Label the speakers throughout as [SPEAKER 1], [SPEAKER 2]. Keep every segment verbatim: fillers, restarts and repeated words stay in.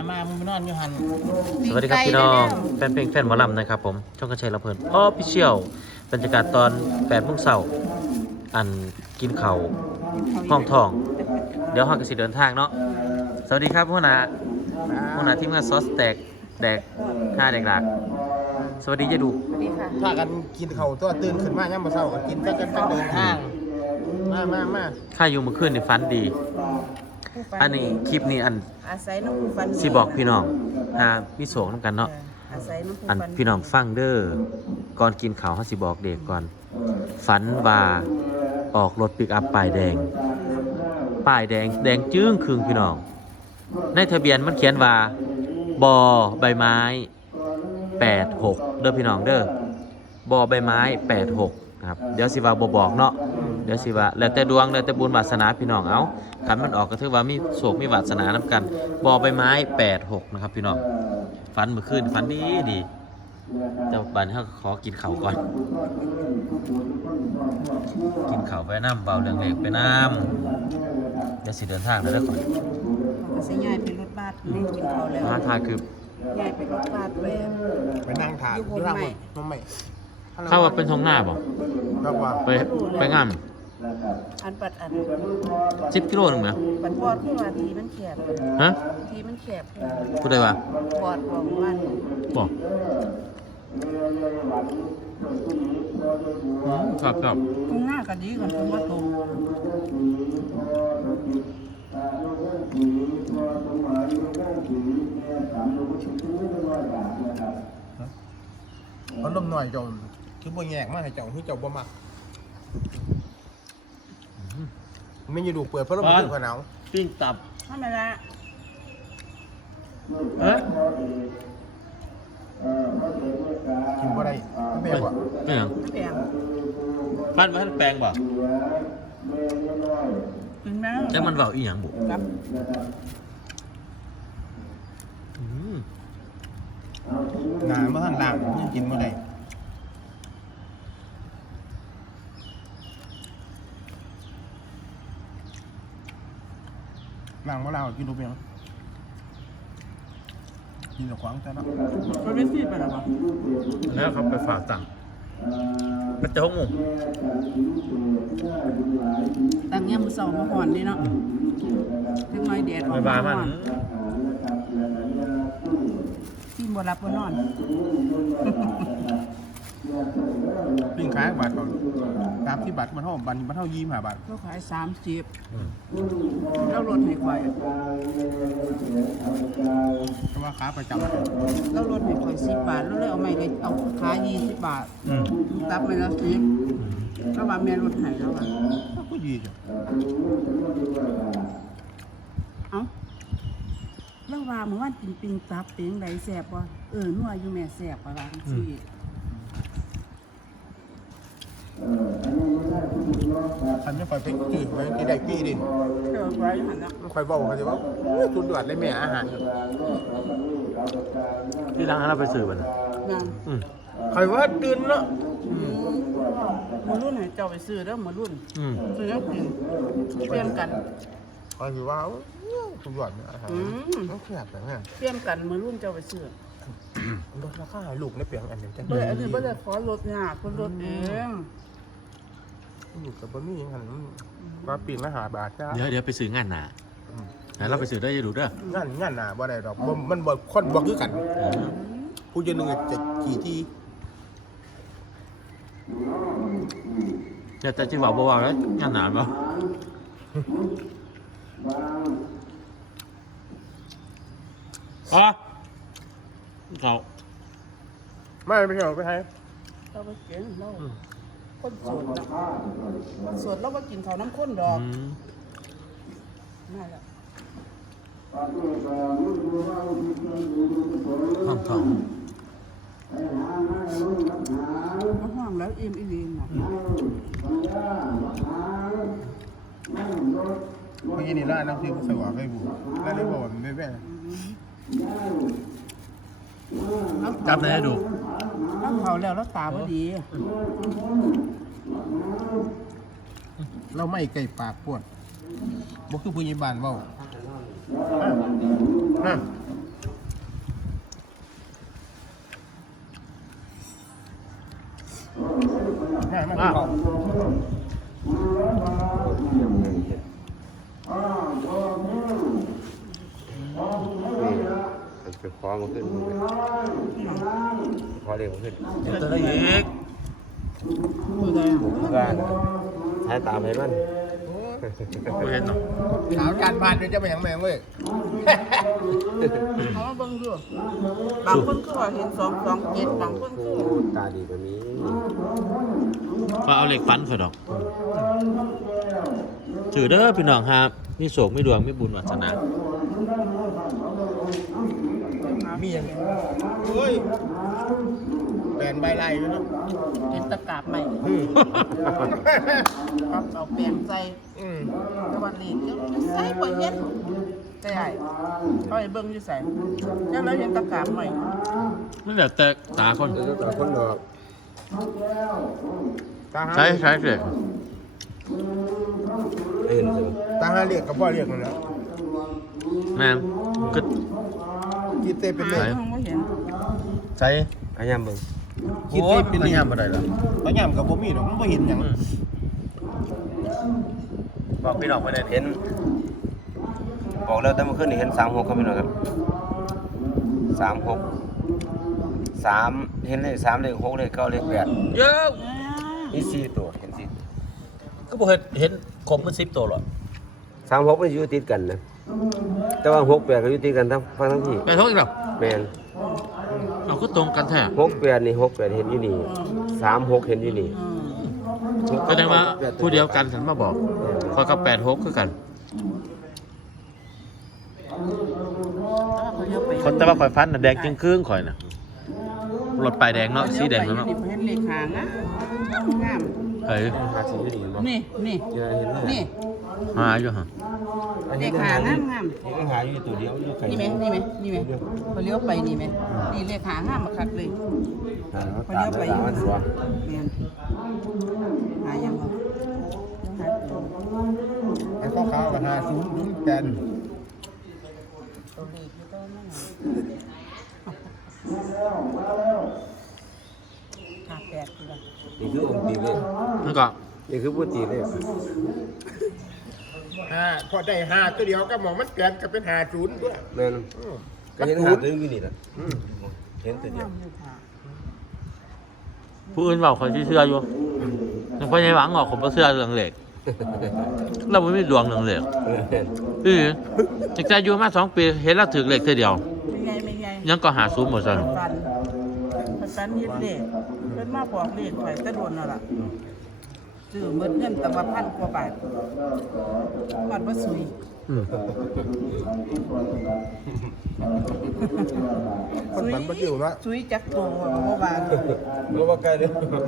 [SPEAKER 1] มามึงไปนอนอยู่หัน
[SPEAKER 2] สวัสดีครับพี่น้องแฟนเพลงแฟนหมอลำนะครับผมช่องกระชัยลำเพลินออฟฟิเชียลบรรยากาศตอนแปดโมงเช้าอันกินเข่าห้องทอง เดี๋ยวห้องกสิเดินทางเนาะสวัสดีครับหัวหน้าหัวหน้าทีมงานซอสแตกแดกห้าแดกหลักสวัสดีเจดู
[SPEAKER 1] ถ้ากันกินเข่าตัวตื่นขึ้นมาย่ำมาเช้าก็กินแต่กันตั้งเดินทางมามามา
[SPEAKER 2] ข้าอยู่เมื่อคืนในฟันดีอันนี้คลิปนี้อัน
[SPEAKER 3] อาศัยน้ำผู้ฟัน
[SPEAKER 2] สิบอกพี่น้องหามีโศกน้ำกันเนาะ
[SPEAKER 3] อาศัยน้ำผู้
[SPEAKER 2] อัน
[SPEAKER 3] ฟัน
[SPEAKER 2] พี่น้องฟังเด้อก่อนกินข้าวเฮาสิบอกเด็กก่อนฝันว่าออกรถปิกอัพป้ายแดงป้ายแดงแดงจึ้งครึ่งพี่น้องในทะเบียนมันเขียนว่าบอใบไม้แปดหกเด้อพี่น้องเด้อบอใบไม้แปดหกนะครับเดี๋ยวสิว่าบ่บอกเนาะเดี๋ยวสิว่าแล้วแต่ดวงแล้วแต่บุญวาสนาพี่น้องเอาคันมันออกก็ถือว่ามีโศกมีวาสนานํกันบอใบไม้แปดหกนะครับพี่น้องฝันเมื่อคืนฝันดีดีเจ้าบ้านเฮาขอกินข้าวก่อนกินข้าวไปน้ำเบาเรื่องเล็กไปน้ำเดี๋ยวสิเดินทางแล้วเด้อก่อน
[SPEAKER 3] สิย้ายไปรถบัสนี่กินข้าวแล้ว
[SPEAKER 2] มาทายคือ
[SPEAKER 3] ย้ายไปรถบัสไป
[SPEAKER 1] ไปนั่งทานร่างน้องใหม่
[SPEAKER 2] เข้าว่าเป็นท้องหน้าบ่ไปไปงาน
[SPEAKER 3] อันปัดอัน
[SPEAKER 2] สิบกิโลนึงมั้ย
[SPEAKER 3] ปัดพอดขึ้นมาทีมันแคบ
[SPEAKER 2] ฮะ
[SPEAKER 3] ทีมันแคบ
[SPEAKER 2] พูดได้ว่า
[SPEAKER 3] พอดของมัน
[SPEAKER 2] บ่ครับครับ
[SPEAKER 3] ตรงหน้าก็ดีกว่าตรงว่าตรง
[SPEAKER 1] เขาล้มหน่อยจนคือบ่แยกมากให้เจ้าที่เจ้าบ่มักไม่อยู่ดูเปิดเพราะเราไม่ดูขนาว
[SPEAKER 2] ปิ้งตับ
[SPEAKER 3] ทำไมล่ะ
[SPEAKER 2] เอ๊ะ
[SPEAKER 1] กินบ่ได้ไม่เอาบ่
[SPEAKER 2] ไม่เอา
[SPEAKER 3] ไม่แปลง
[SPEAKER 2] บ้านมันแปลงบ่
[SPEAKER 3] กินไหม
[SPEAKER 2] แล้วมันเบาอีหยังบุ
[SPEAKER 3] ครับ
[SPEAKER 1] หนามาข้างล่างยังกินบ่ได้ล่างมาล่างกินดูเพียงกินกับขวางแต่ละ
[SPEAKER 3] มันไม่ซีดไปหรอปะ
[SPEAKER 2] แล้วเขาไปฝากตังมันจะห้องง
[SPEAKER 3] ตังเงี้ยมือสองมาห่อนดีเนาะถึงน้อยแดดออกมาห่อนที่บัวรับบัวนอน
[SPEAKER 1] ปิ้งขายบาทก่อนตามที่บาทมันเท่าบันมันเท่ายี่ห้าบาท
[SPEAKER 3] ก็ขายสามสิบแล้วลดให้ข่อย
[SPEAKER 1] เพราะว่าค้าประจำ
[SPEAKER 3] แล้วลดให้ข่อยสิบบาทแล้วเลยเอาไม่ก็เอาขายยี่สิบบาทตับไม่ละสิบแล้วว่าแม่ลดให้แล้วอ่ะ
[SPEAKER 1] ก็ดีจ้ะ
[SPEAKER 3] เอ้าแล้วว่าเมื่อวานกินปิ้งตับปิ้งไรแสบป่ะเออนัวอยู่แม่แสบป่ะร้านสิ
[SPEAKER 1] ฉันจะคอยไปกี่ไว้ที่ได้กี่ดินคอยบอกเขาจะว่าสุดยอดเลยแม่อาหาร
[SPEAKER 2] ที่ร้านเราไปซื้อมัน
[SPEAKER 1] คอยว่าตื่นเนาะ
[SPEAKER 3] มือรุ่นไหนเจ้าไปซื้อแล้วมือรุ่นซื้อแล้วกินเตรียมกัน
[SPEAKER 1] คอยว่าสุดยอดเลยอาหารต้องแซ่บแต่เนี่ย
[SPEAKER 3] เตรียมกันมือรุ่นเจ้าไปซื้อ
[SPEAKER 1] ลดราคาลูกในเปียงอันเดียวกัน
[SPEAKER 3] เอออันนี้ไม่ได้ขอลดเนี่ยคนลดเอง
[SPEAKER 1] อยู่กับบะหมี่หันว่าปีนละหาบาทจ้า
[SPEAKER 2] เดี๋ยวเดี๋ยวไปซื้องานหนาแล้วเราไปซื้อได้ยังดูเด้
[SPEAKER 1] องานงานหนาบ่ได้ดอกมันบ่คนบ่คือกันผู้ยืนหนึ่งจะกี่ที่
[SPEAKER 2] จะจะจีบบอกแล้วงานหนาป่ะอ๋อเขา
[SPEAKER 1] ไม่ไปเที่ยวไปไทย
[SPEAKER 3] เราไปเก่งเราคนสดนะสดแล้วก็กินข้าวน้ำข้นดอกไม่ละ
[SPEAKER 2] ห้องทอง
[SPEAKER 3] มาห้องแล้วอิ่มอีลีนอ่ะ
[SPEAKER 1] เมื่อกี้นี่ร้านน้ำพริกสว่างไม่บุร้านนี้บอกว่าไม่แม่
[SPEAKER 2] จับเลยให้ดู
[SPEAKER 3] น้ำเขาแล้วแล้วตาพอดี
[SPEAKER 1] เราไม่ไก่ปากปวดบอกคือผู้ใหญ่บ้านเว้ามา
[SPEAKER 2] อ้าว
[SPEAKER 4] ไปคล้องมันขึ้นคอเรียกมันขึ้น
[SPEAKER 2] เดี๋ยวตัวได้อีก
[SPEAKER 3] มือใดอ่ะ
[SPEAKER 4] ผมว่าใช้ตามให้มัน
[SPEAKER 2] กูเห็นเนาะ
[SPEAKER 1] ขาวจานบานด้วยจะไปยังแมงเว้ย
[SPEAKER 3] เอามาเบิ่งดูบางคนคือว่าเห็นสองสองเจ็ดบางคนคือ
[SPEAKER 4] ตาดีกว่านี้
[SPEAKER 2] ก็เอาเหล็กฟันเขาดอกถือเด้อพี่น้องครับมีโศกมีดวงมีบุญวาสนา
[SPEAKER 1] มีอย่างเฮ้ยแปลนใบไล่อยู่เนาะ
[SPEAKER 3] เห็นตะกราบใหม่
[SPEAKER 1] อืม
[SPEAKER 3] ครับเอาแป้งใส่
[SPEAKER 1] อืม
[SPEAKER 3] ตะวันนี้เดี๋ยวใส่บ่เห็นใส่เอาให้เบิ่งอยู่ใส่เจ้าแล้วเห็นตะกราบใหม่
[SPEAKER 2] นั่นแหละแต่ตาคน
[SPEAKER 4] เดี๋ยวแต่คนดอก
[SPEAKER 1] ตาหา
[SPEAKER 2] ใช้ใช้เสร็จ
[SPEAKER 4] เห็นสิ
[SPEAKER 1] ตาหาเรียกกับพ่อเรียกนั่นแหละ
[SPEAKER 2] แม่งก็
[SPEAKER 1] คิดเต้เป็นเล
[SPEAKER 3] หา
[SPEAKER 1] ข
[SPEAKER 3] ห้องบ่เห็น
[SPEAKER 2] ใช้
[SPEAKER 4] พยายามเบิ่ง
[SPEAKER 1] คิดเต้เป็นเลข
[SPEAKER 2] ยามอะไรล่ะ
[SPEAKER 1] พยายามกับบ่มีดอกมันบ่เห็นหยัง
[SPEAKER 2] บอกพี่น้องไปได้
[SPEAKER 4] เห็นบอกแล้วแต่เมื่อคืนนี่เห็นสามหกครับพี่น้องครับสามหกสามเห็นเลขสามเลขหกเลขเก้าเลขแปด
[SPEAKER 2] เยอะ
[SPEAKER 4] นี่สี่ตัวเห็นสี่
[SPEAKER 2] ก็บอกเห็นเห็นครบมันสิบตัวหรอ
[SPEAKER 4] สามหกมันอยู่ติดกันนะแต่ว่าหกแปดก็อยู่ติดกันทั้งฟังทั้งที่
[SPEAKER 2] แปดเท่าอีกหรอ
[SPEAKER 4] แมน
[SPEAKER 2] เราก็ตรงกันแท้
[SPEAKER 4] หกแปดนี่หกแปดเห็นอยู่นี่สามหกเห็นอยู่นี่
[SPEAKER 3] อืม
[SPEAKER 2] แสดงว่าผู้เดียวกันฉันมาบอกคอยกับแปดหกคือกัน
[SPEAKER 3] เขาเรียกไป
[SPEAKER 2] คนแต่ว่าคอยฟันน่ะแดงจึงครึ่งคอยน่ะรถปลายแดงเนาะสีแดงเนาะ
[SPEAKER 3] เห็นเลขหางนะงาม
[SPEAKER 2] เฮ้ย
[SPEAKER 4] หาสิ่งที่ดีมั้ง
[SPEAKER 3] นี่นี่
[SPEAKER 4] เจอเห็นไหม
[SPEAKER 3] นี่
[SPEAKER 2] หาอยู่ฮะ
[SPEAKER 3] เลขหางามงาม
[SPEAKER 4] นี่ก็หาอยู่ตัวเดียวอยู่ไกล
[SPEAKER 3] นี่ไหมนี่ไหมนี่ไหมพอเลี้ยวไปนี่ไหมนี่เลขหางามมาคักเลย
[SPEAKER 4] หาแล้วตามแล้วตามมันสัว
[SPEAKER 3] แม่นหายังบ่หาตัว
[SPEAKER 1] ไอ้ขาวๆก็หาศูนย์ศูนย์แปด
[SPEAKER 3] ตัวเลขอยู่ตัวนั้นน่ะหาแปดดีป่ะ
[SPEAKER 4] นี่คือองค์ตีเลย
[SPEAKER 2] แล้วก็
[SPEAKER 4] นี่คือผู้ตีเลย
[SPEAKER 1] ห้าพอได้ห้าตัวเดียวก็มองมันแปดก็เป็นห้าศูนย์ด้วย
[SPEAKER 4] แม่น
[SPEAKER 1] อืม
[SPEAKER 4] ก็เห็นหาตัวอยู่นี่แหละ
[SPEAKER 1] อืม
[SPEAKER 4] เห็นตัวเดียว
[SPEAKER 3] งามอยู่ค่ะ
[SPEAKER 2] ผู้อื่นบอกคอยเชื่ออยู่ยังพอยังหวังออกผมก็เชื่อเรื่องเหล็กเราไม่มีดวงเรื่องเหล็ก
[SPEAKER 4] แม่น
[SPEAKER 2] พี่จักใจอยู่มาสองปีเห็นแล้วถือเหล็กเท่เดียว
[SPEAKER 3] ไม่ไงไม่ไง
[SPEAKER 2] ยังก็หาซูมหมดสัน
[SPEAKER 3] ฟันฟันยึดเลขเพิ่นมาบอกเลขข่อยแตะโดนน่ะล่ะซื้อหมดเงินแต่ว่าพันกว่าบาทมันบ่สุย
[SPEAKER 2] อืม
[SPEAKER 1] คนฝันบ่อยู่ละ
[SPEAKER 3] สุยจักโตบ่บาท
[SPEAKER 4] รู้ว่าใกล้เลย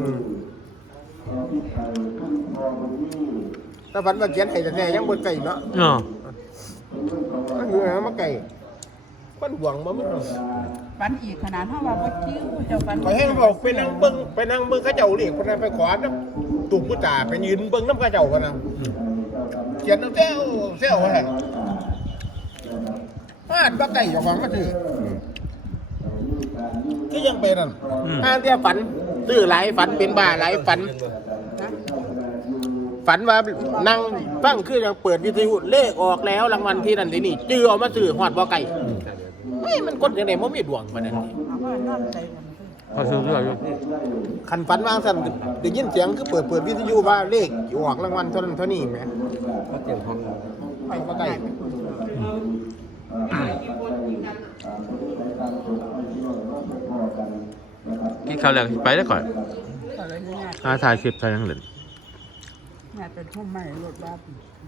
[SPEAKER 1] ถ้าฝันว่าเขียนให้แต่แน่ยังบ่ไกลเนาะ
[SPEAKER 2] เนาะ
[SPEAKER 1] มันอยู่นะมาไกลคนหวงบ่มีหรอก
[SPEAKER 3] ฟันอีกขนาดเฮาว่าบ่จิ้วเจ้าฟัน
[SPEAKER 1] ขอยให้บอกไปนั่งเบิ่งไปนั่งเบิ่งเขาเจ้าเรียกคนนั้นไปขวาน้ำตุ่มกุตาไปยืนเบิ่งน้ำเขาเจ้ากันนะเขียนน้ำเซลเซลว่าอ่านบ่ไกลอย่าหวังมาถือคือยังเป็นนั่นอ่านแต่ฝันซื้อหลายฝันเป็นบ้าหลายฝัน
[SPEAKER 3] นะ
[SPEAKER 1] ฝันว่านั่งฟังคือยังเปิดวิทยุเลขออกแล้วรางวัลที่นั่นที่นี่จื้อเอามาซื้อฮอดบ่ไก่เฮ้ยมันกดยังไงมันมีดวงปานนั้นนี่
[SPEAKER 3] เอาว่านอนใจกันเพิ่น
[SPEAKER 2] เขาซื้อเสื้ออยู่
[SPEAKER 1] คันฝันวางสั่นได้ยินเสียงคือเปิดเปิดวิทยุว่าเลขออกรางวัลเท่านั้นเท่านี้แหม
[SPEAKER 4] เขาเตรียมห้อง
[SPEAKER 1] ไปบ่ไก่
[SPEAKER 2] กินข้าวแล้วไปได้ก่อน
[SPEAKER 3] ก็เลยง่าย
[SPEAKER 2] หาถ่ายคลิปถ่ายยังเหลือ
[SPEAKER 3] ง่ายเป็นทุ่มใหม่รถบัส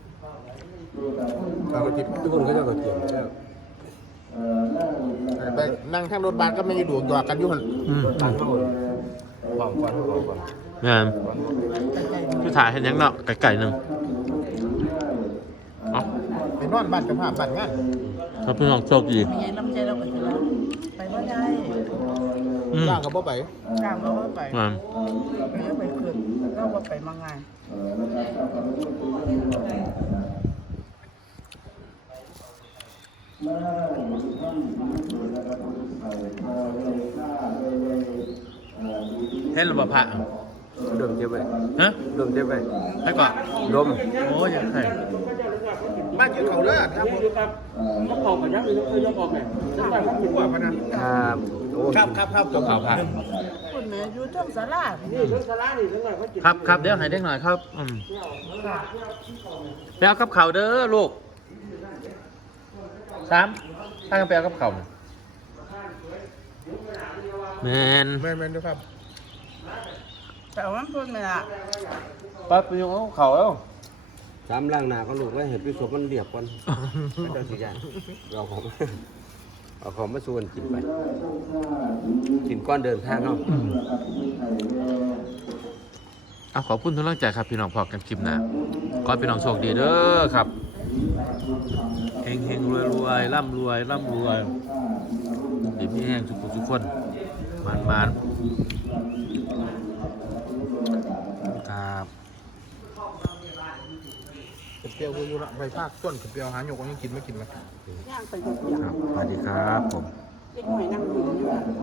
[SPEAKER 1] เราก็ติด
[SPEAKER 4] ทุกคนก็จะกดเตรียมแล้ว
[SPEAKER 1] ไปนั่งทางรถบัสก็ไม่ได้ดูตัวกันอยู่หั่น
[SPEAKER 2] อืม
[SPEAKER 4] ตั้งเข้าความฝันความฝัน
[SPEAKER 2] งานที่ถ่ายเห็นยังเนาะไก่ๆหนึ่งเอ้า
[SPEAKER 1] ไปนอนบ้านกับภาพบ้านงาน
[SPEAKER 2] ถ้าพี่น้องโชคดี
[SPEAKER 3] มีไงลำใจเราก็คือว่าไปบ่ได้
[SPEAKER 2] อืม
[SPEAKER 1] จ้างก็บ่ไป
[SPEAKER 3] กลางเราก็ไป
[SPEAKER 2] งาน
[SPEAKER 3] ไปแล้วไปขึ้นเราบ่ไปมางาน
[SPEAKER 2] เห็นหรือเปล่าพระ
[SPEAKER 4] ดมเจ็บไป
[SPEAKER 2] ฮะ
[SPEAKER 4] ดมเจ็บไป
[SPEAKER 2] ให้ก่อน
[SPEAKER 4] ดม
[SPEAKER 2] โอ้ยยังไง
[SPEAKER 1] บ้านกินเขาเลิศครับผม
[SPEAKER 4] ครับโอ้
[SPEAKER 1] ครับครับครับ
[SPEAKER 2] จบข่าวผ่าน
[SPEAKER 3] คุณแม่อยู่เทั้งศาลา
[SPEAKER 2] ครับครับเดี๋ยวให้เด็กหน่อยครับอืมไปเอากับเขาวเด้อลูกสามถ้ากันไปเอากับเขาวแมน
[SPEAKER 1] แม่นแม่นด้วยครับ
[SPEAKER 3] แต่ว่ามันเพิ่นแม่ล่ะ
[SPEAKER 2] ปั๊บไปยุ่งเอาเขาวแล้ว
[SPEAKER 4] สามล่างหนาก็ลูกไว้เห็ดพิศพมันเรียบก่อนเจ้าสิยานเราของเอาของมาส่วนกินไป กินก้อนเดินทางเนาะ
[SPEAKER 2] เอาขอบคุณทุกกำลังใจครับพี่น้องพอกันคลิปหน้าขอให้พี่น้องโชคดีเด้อครับเฮงเฮงรวยรวยร่ำรวยร่ำรวยดีพี่แห้งทุกคนทุกคนมานมานครับ
[SPEAKER 1] เปรี้ยวกูอยู่ละใบภาคต้นเปรี้ยวหาหยกยังกินไม่กินเลย
[SPEAKER 3] ย่างไปอยู่เดียว
[SPEAKER 2] ครับสวัสดีครับผม
[SPEAKER 3] เด็กหน่อยนั่งอยู่